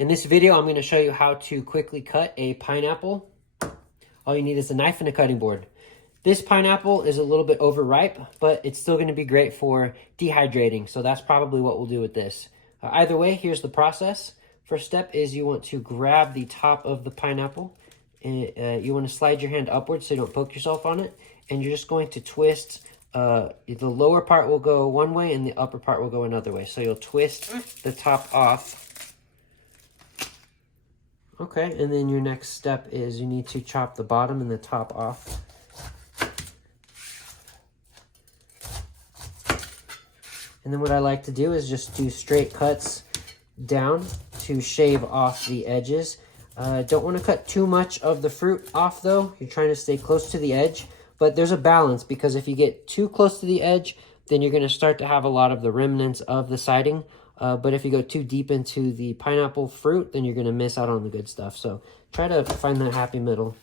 In this video, I'm going to show you how to quickly cut a pineapple. All you need is a knife and a cutting board. This pineapple is a little bit overripe, but it's still going to be great for dehydrating. So that's probably what we'll do with this. Either way, here's the process. First step is you want to grab the top of the pineapple. And, you want to slide your hand upwards so you don't poke yourself on it. And you're just going to twist. The lower part will go one way and the upper part will go another way. So you'll twist the top off. Okay, and then your next step is you need to chop the bottom and the top off. And then what I like to do is just do straight cuts down to shave off the edges. Don't want to cut too much of the fruit off though. You're trying to stay close to the edge, but there's a balance because if you get too close to the edge, then you're going to start to have a lot of the remnants of the siding. But if you go too deep into the pineapple fruit, then you're going to miss out on the good stuff. So try to find that happy middle.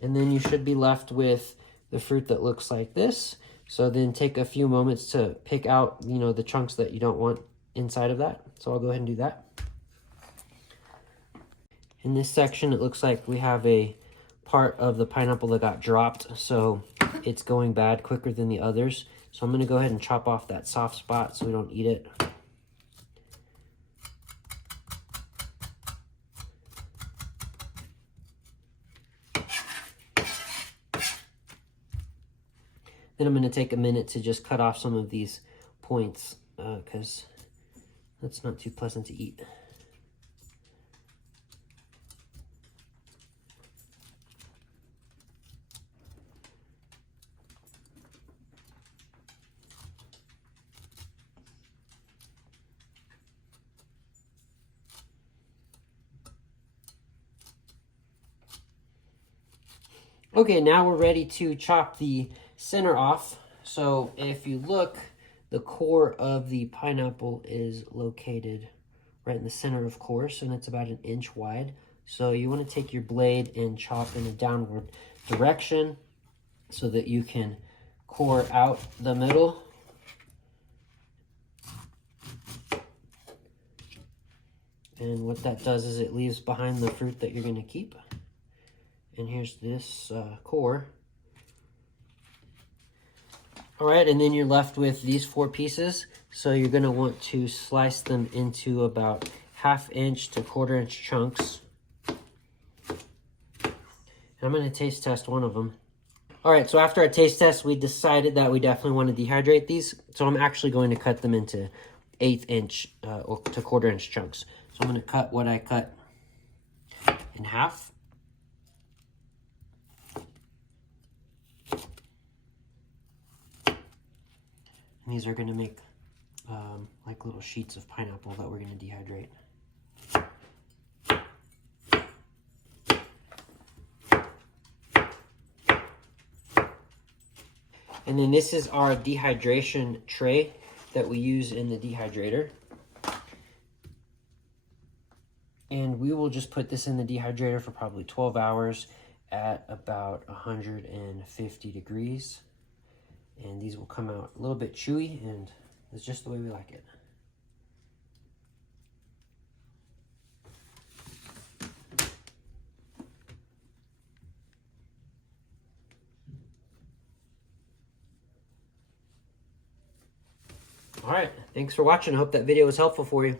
And then you should be left with the fruit that looks like this. So then take a few moments to pick out, the chunks that you don't want inside of that. So I'll go ahead and do that. In this section, it looks like we have a part of the pineapple that got dropped, so it's going bad quicker than the others. So I'm going to go ahead and chop off that soft spot so we don't eat it. Then I'm going to take a minute to just cut off some of these points because that's not too pleasant to eat. Okay, now we're ready to chop the center off. So if you look, the core of the pineapple is located right in the center, of course, and it's about 1 inch wide. So you want to take your blade and chop in a downward direction so that you can core out the middle. And what that does is it leaves behind the fruit that you're going to keep. And here's this core. All right, and then you're left with these 4 pieces. So you're going to want to slice them into about 1/2 inch to 1/4 inch chunks. And I'm going to taste test one of them. All right, so after our taste test, we decided that we definitely want to dehydrate these. So I'm actually going to cut them into 1/8 inch or to 1/4 inch chunks. So I'm going to cut what I cut in half. And these are going to make like little sheets of pineapple that we're going to dehydrate. And then this is our dehydration tray that we use in the dehydrator. And we will just put this in the dehydrator for probably 12 hours at about 150 degrees. And these will come out a little bit chewy, and it's just the way we like it. All right, thanks for watching. I hope that video was helpful for you.